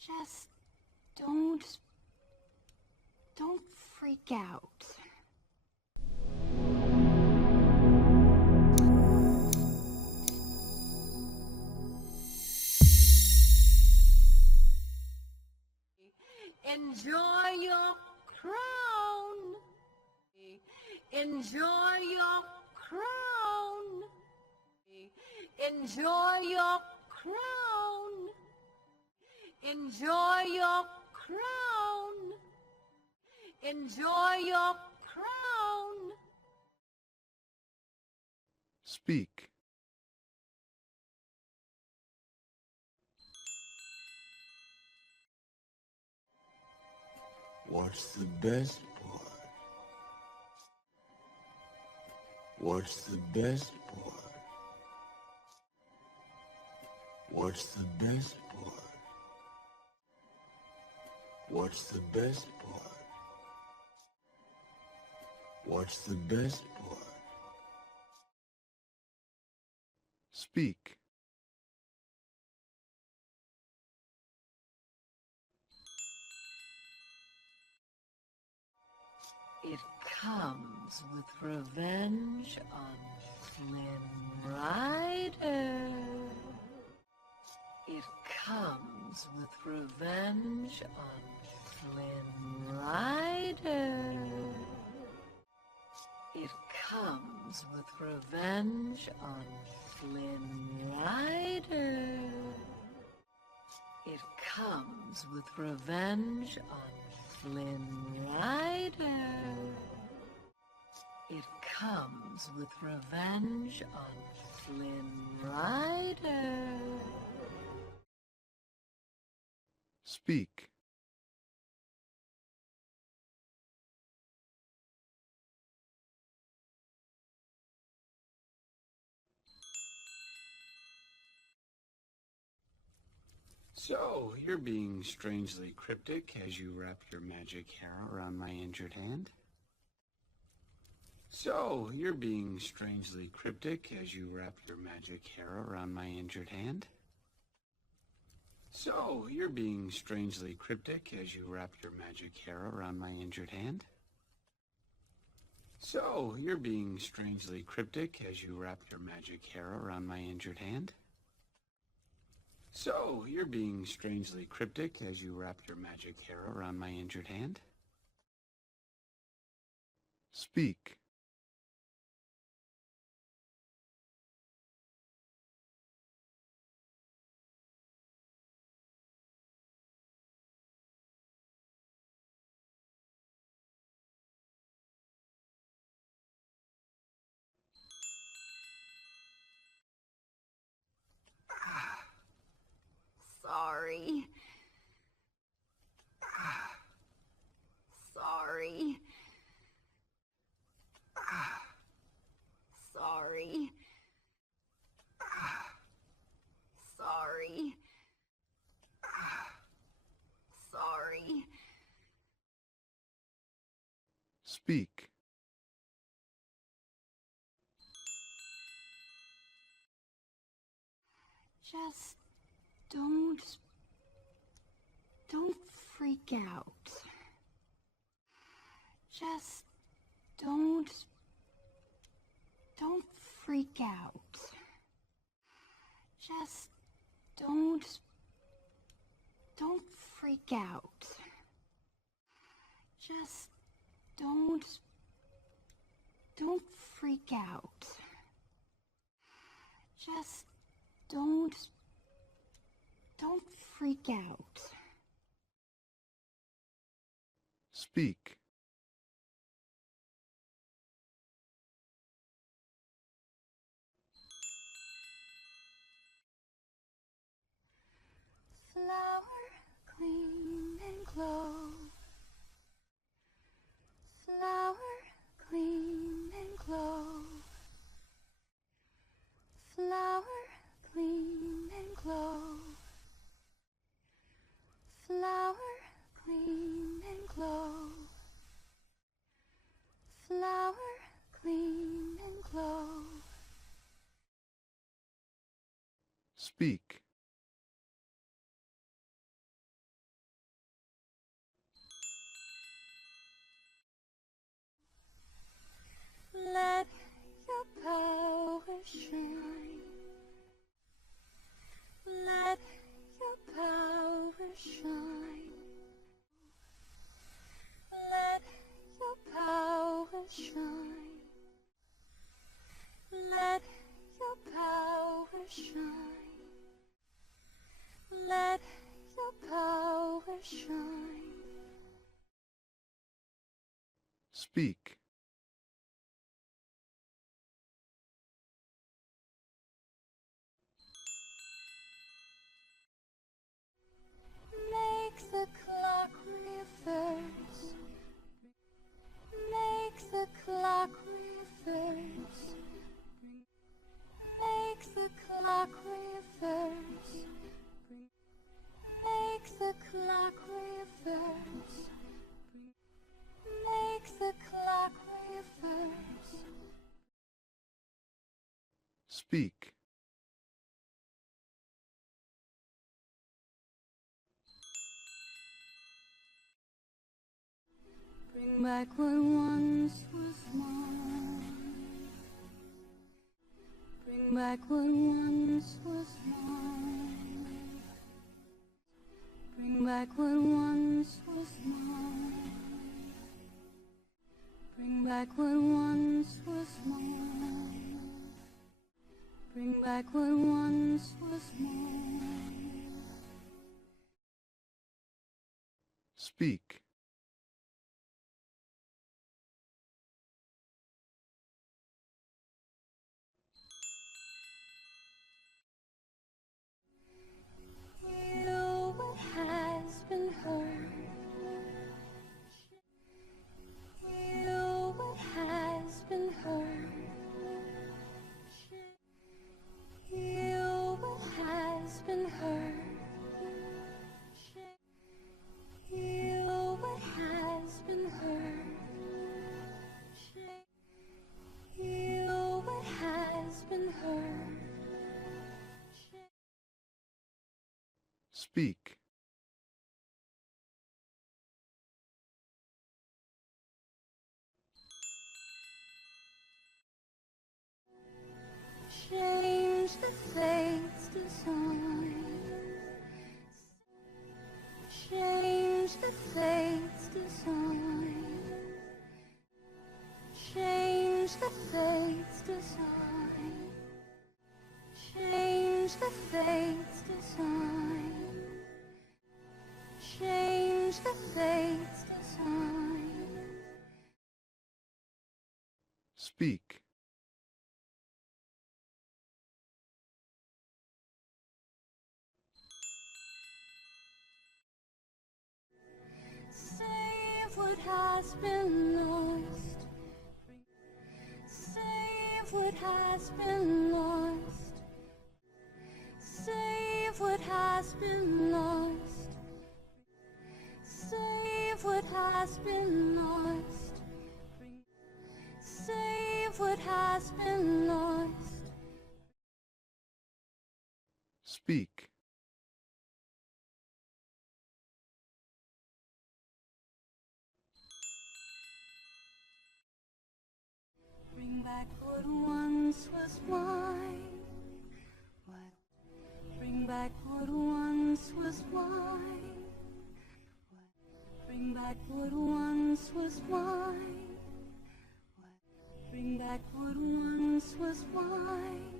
Just don't freak out. Enjoy your crown. Enjoy your crown. Enjoy your crown. Enjoy your crown. Enjoy your crown. Speak. What's the best part? What's the best part? What's the best part? What's the best part? What's the best part? Speak. It comes with revenge on Flynn Rider. It comes with revenge on Flynn Rider. It comes with revenge on Flynn Rider. It comes with revenge on Flynn Rider. It comes with revenge on Flynn Rider. Speak. So, you're being strangely cryptic as you wrap your magic hair around my injured hand? So, you're being strangely cryptic as you wrap your magic hair around my injured hand? So, you're being strangely cryptic as you wrap your magic hair around my injured hand? So, you're being strangely cryptic as you wrap your magic hair around my injured hand? So, you're being strangely cryptic as you wrap your magic hair around my injured hand? Speak. Sorry. Sorry. Sorry. Sorry. Sorry. Speak. Just don't freak out. Just don't freak out. Just don't freak out. Just don't freak out. Just don't freak out. Speak. Flower, clean and glow. Flower, clean and glow. Flower, clean and glow. Flower, clean and glow. Flower, clean and glow. Speak. shine. Let your power shine. Let your power shine. Let your power shine. Let your power shine. Speak. Make the clock reverse. Make the clock reverse. Make the clock reverse. Make the clock reverse. Make the clock reverse. Speak. Bring back what once was mine. Bring back what once was mine. Bring back what once was mine. Bring back what once was mine. Bring back what once was mine. Speak. Heal what has been hurt. Heal what has been hurt. Heal what has been hurt. Heal what has been hurt. Heal what has been hurt. Speak. Change the fate's design. Change the fate's design. Change the fate's design. Change the fate's design. Change the fate's design. Speak. Save what has been lost. Save what has been lost. Save what has been lost. Save what has been lost. Save what has been lost. Speak. Bring back what once was mine. What? Bring back what once was mine. What? Bring back what once was mine. What? Bring back what once was mine.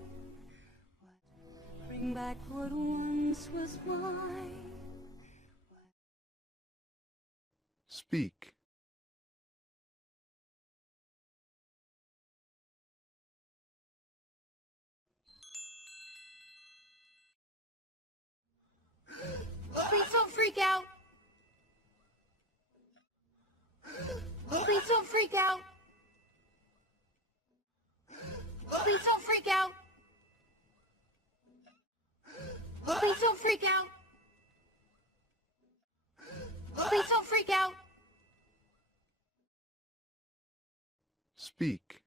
What? Bring back what once was mine. Speak. Please don't freak out. Please don't freak out. Please don't freak out. Please don't freak out. Please don't freak out. Speak.